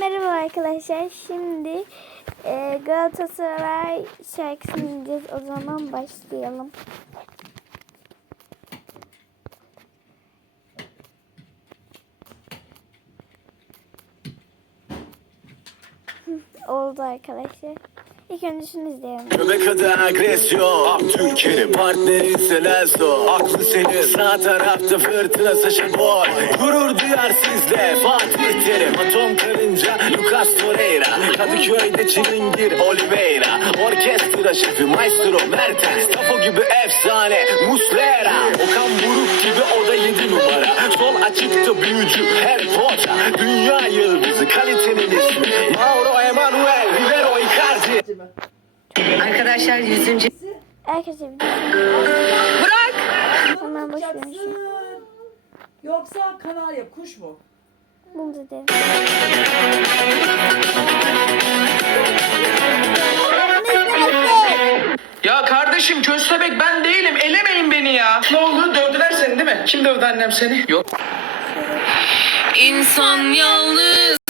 merhaba arkadaşlar. Şimdi e, Galatasaray şarkısını dinleyeceğiz. O zaman başlayalım. Oldu arkadaşlar. İlk önce şunu izleyelim. Göbek adı agresyon Abdülkerim partneri Selezo Aklı senin sağ tarafta fırtına saçı boy Gurur duyar sizle Fatih Terim Atom karınca Lucas Torreira Kadıköy'de çilingir Oliveira Orkestra şefi Maestro Mertens Tafo gibi efsane Muslera Okan Buruk gibi o da yedi numara Sol açıkta büyücü Harry Potter Dünya yıldızı kalitenin ismi Mauro Emanuel Rivero Icardi Arkadaşlar 100. Arkadaşlar videosunu Bırak! hemen boş. Yoksa kanarya kuş mu? Bunu da. Ya kardeşim köstebek ben değilim. Elemeyin beni ya. Ne oldu? Dövdüler seni değil mi? Kim dövdü annem seni? Yok. İnsan yalnızlarda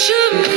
should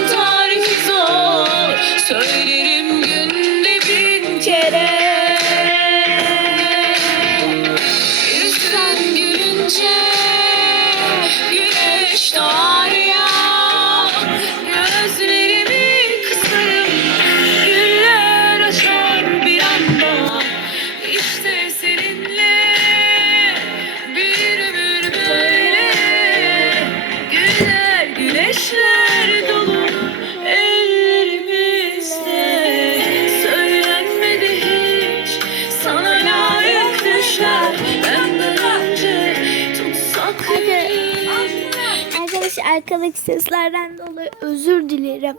arkadaki seslerden dolayı özür dilerim.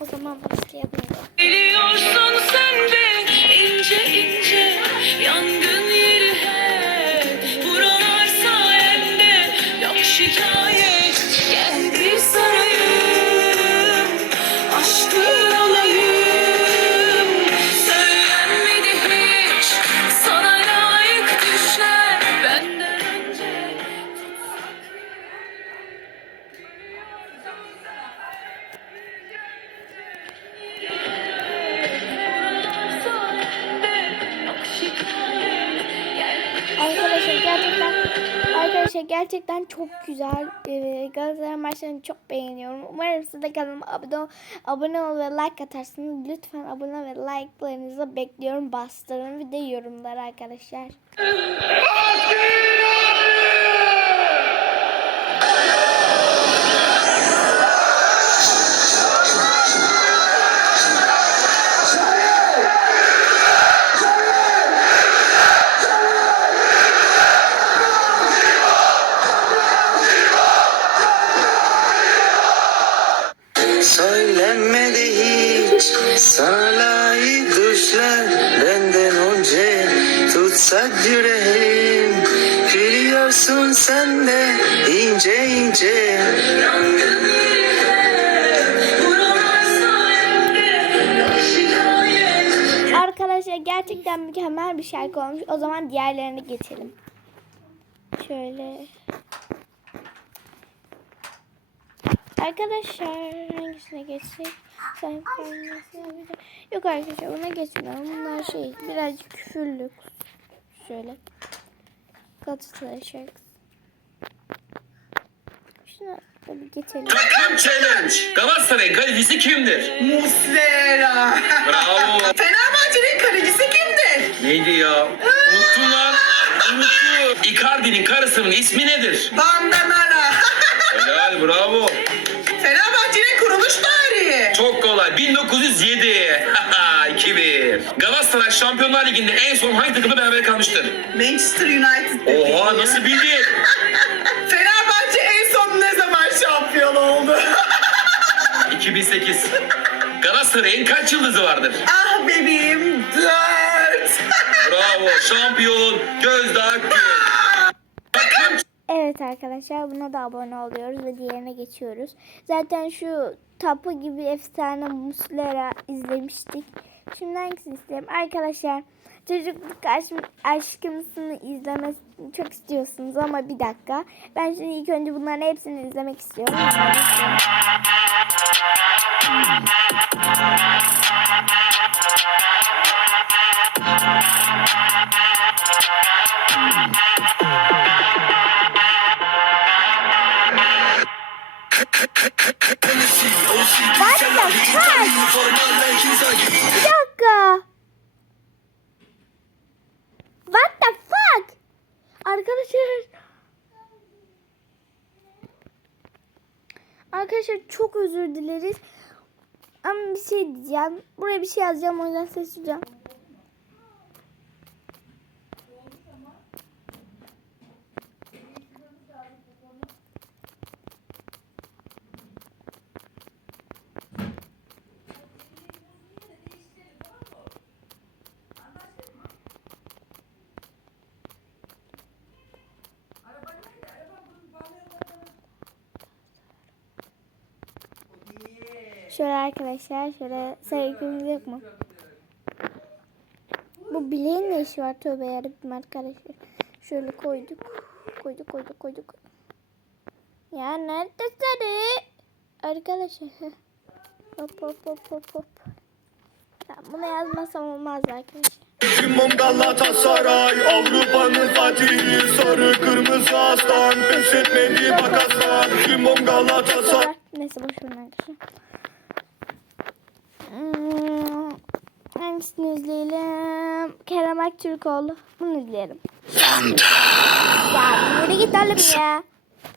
O zaman başlayalım. Biliyorsun sen de ince ince yangın arkadaşlar gerçekten çok güzel. Ee, Galatasaray maçlarını çok beğeniyorum. Umarım siz de kanalıma abone, abone ol ve like atarsınız. Lütfen abone ve like'larınızı bekliyorum. Bastırın bir de yorumlar arkadaşlar. Gerçekten mükemmel bir şarkı olmuş. O zaman diğerlerini geçelim. Şöyle. Arkadaşlar hangisine geçsek? Yok arkadaşlar buna geçmiyorum. Bunlar şey birazcık küfürlü. Şöyle. Galatasaray şarkısı. Şuna da bir geçelim. Rakam challenge. Galatasaray'ın kalecisi kimdir? Muslera. Bravo. Fenerbahçe'nin kalecisi kimdir? Neydi ya? Unuttun lan. Unuttum. Icardi'nin karısının ismi nedir? Bandanara. Helal bravo. Fenerbahçe'nin kuruluş tarihi. Çok kolay. 1907. 2-1. Galatasaray Şampiyonlar Ligi'nde en son hangi takımla beraber kalmıştır? Manchester United. Oha nasıl bildin? Fenerbahçe en son ne zaman şampiyon oldu? 2008. Galatasaray'ın kaç yıldızı vardır? ah bebeğim dört. Bravo. Şampiyon Gözde Evet arkadaşlar buna da abone oluyoruz ve diğerine geçiyoruz. Zaten şu tapu gibi efsane Muslera izlemiştik. Şimdi hangisini isterim? Arkadaşlar çocukluk aşk, aşkımsını izlemesini çok istiyorsunuz ama bir dakika. Ben şimdi ilk önce bunların hepsini izlemek istiyorum. Bir dakika. What the fuck? Arkadaşlar. Arkadaşlar çok özür dileriz. Ama bir şey diyeceğim. Buraya bir şey yazacağım o yüzden ses duyacağım. Şöyle arkadaşlar şöyle sevgilimiz yok mu? Bu bileğin ne işi var tövbe yarabbim arkadaşlar. Şöyle koyduk. Koyduk koyduk koyduk. Ya nerede sarı? Arkadaşlar. Hop hop hop hop hop. Tamam, bunu yazmasam olmaz arkadaşlar. Simon Galatasaray Avrupa'nın fatihi Sarı kırmızı aslan Pes etmedi bak aslan Simon Galatasaray Neyse boş verin arkadaşlar. Hangisini izleyelim? Kerem Aktürkoğlu. Bunu izleyelim. Fanta Ya buraya git oğlum ya.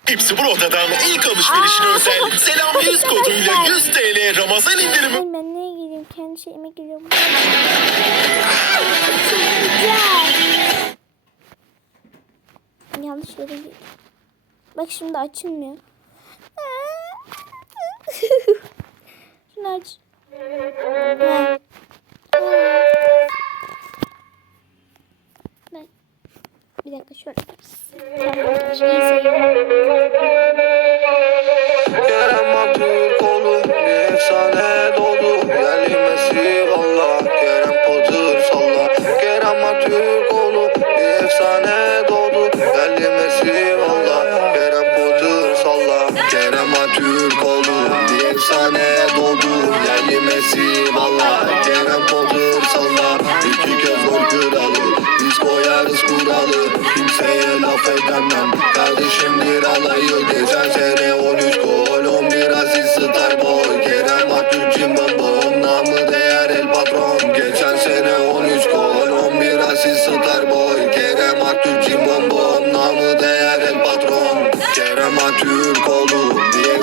Hepsi buradan ilk alışverişine özel Selam 100 koduyla 100 TL Ramazan indirimi ben neye gireyim? Kendi şeyime giriyorum. Yanlış yere girdim. Bak şimdi açılmıyor. Şunu aç. Ben- Bir dakika şöyle. Aktürkoğlu bir efsane doldu Yerli valla Kerem Potter salla Kerem Aktürkoğlu bir efsane doldu Yerli valla Kerem Potter salla Kerem Aktürkoğlu bir efsane doldu Yerli Messi valla Kimseye laf edemem Kardeşimdir alayı Geçen sene 13 gol 11 asist star boy. Kerem Aktürk'ün babam Namı değer el patron. Geçen sene 13 gol 11 asist star boy. Kerem Aktürk'ün babam Namı değer el patron. Kerem bir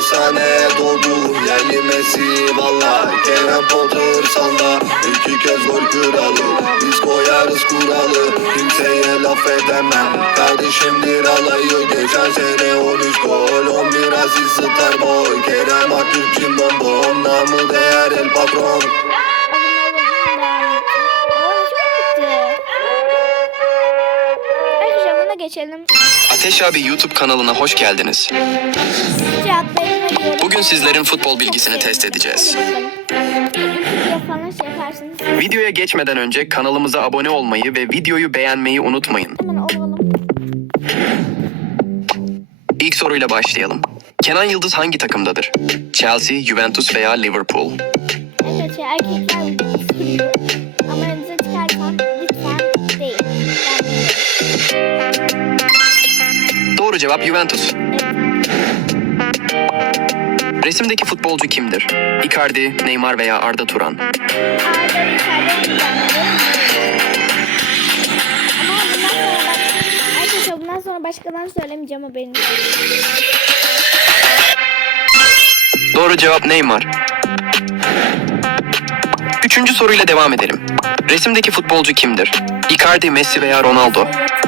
efsane doğdu Yani Messi. Valla Kerem Potter sanda. İki kez gol kralı Biz koyarız kuralı. Kimseye laf edemem. Kardeşimdir alayı Geçen sene 13 gol 11 asist star boy. Kerem Aktürk cimbom bom Namı değer el patron. Geçelim. Ateş abi YouTube kanalına hoş geldiniz. Bugün sizlerin futbol bilgisini test edeceğiz. Videoya geçmeden önce kanalımıza abone olmayı ve videoyu beğenmeyi unutmayın. İlk soruyla başlayalım. Kenan Yıldız hangi takımdadır? Chelsea, Juventus veya Liverpool? Arkadaşlar erkekler. Ama lütfen değil. Doğru cevap Juventus. Evet. Resimdeki futbolcu kimdir? Icardi, Neymar veya Arda Turan? Arkadaşlar bundan sonra başkadan söylemeyeceğim haberiniz olsun. Doğru cevap Neymar. Üçüncü soruyla devam edelim. Resimdeki futbolcu kimdir? Icardi, Messi veya Ronaldo? Yeter.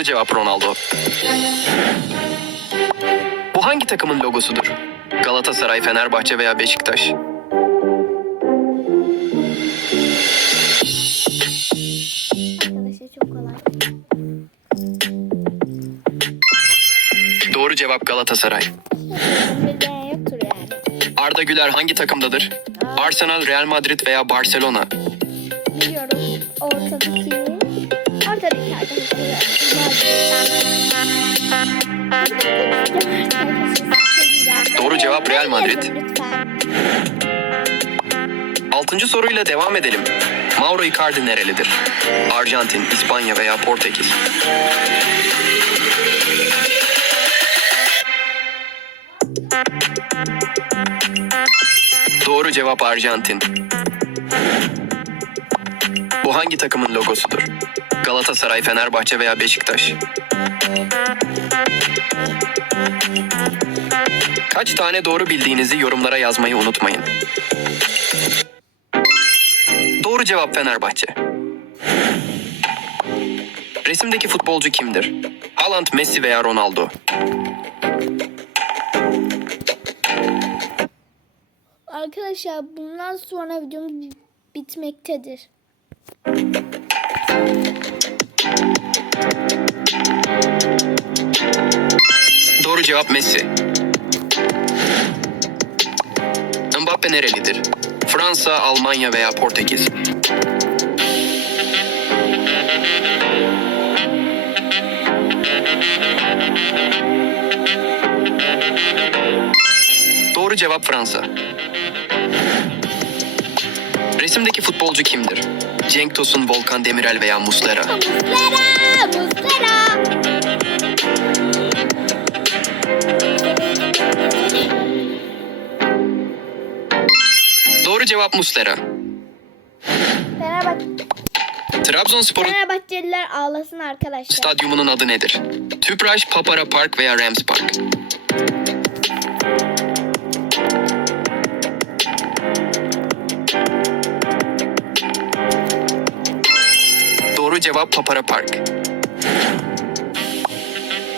Doğru cevap Ronaldo. Bu hangi takımın logosudur? Galatasaray, Fenerbahçe veya Beşiktaş? Doğru cevap Galatasaray. Arda Güler hangi takımdadır? Arsenal, Real Madrid veya Barcelona? Biliyorum. Ortadaki. Doğru cevap Real Madrid. Altıncı soruyla devam edelim. Mauro Icardi nerelidir? Arjantin, İspanya veya Portekiz? Doğru cevap Arjantin. Bu hangi takımın logosudur? Galatasaray, Fenerbahçe veya Beşiktaş? Kaç tane doğru bildiğinizi yorumlara yazmayı unutmayın. Doğru cevap Fenerbahçe. Resimdeki futbolcu kimdir? Haaland, Messi veya Ronaldo? Arkadaşlar bundan sonra videomuz bitmektedir. Doğru cevap Messi. Mbappe nerelidir? Fransa, Almanya veya Portekiz? Doğru cevap Fransa. Resimdeki futbolcu kimdir? Cenk Tosun, Volkan Demirel veya Muslera? Muslera! Muslera! Doğru cevap Muslera. Fenerbahçe, Trabzonspor'un Fenerbahçeliler ağlasın arkadaşlar. stadyumunun adı nedir? Tüpraş, Papara Park veya Rams Park? Cevap Papara Park.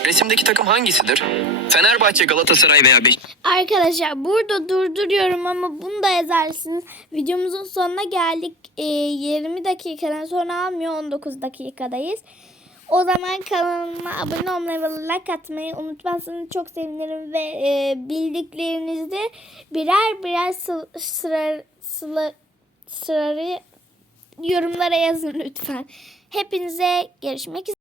Resimdeki takım hangisidir? Fenerbahçe, Galatasaray veya Beşiktaş? Arkadaşlar burada durduruyorum ama bunu da yazarsınız. Videomuzun sonuna geldik. Ee, 20 dakikadan sonra almıyor 19 dakikadayız. O zaman kanalıma abone olmayı ve like atmayı unutmazsanız çok sevinirim ve e, bildiklerinizde birer birer sı- sıra, sıra, sırarı yorumlara yazın lütfen. Hepinize görüşmek üzere.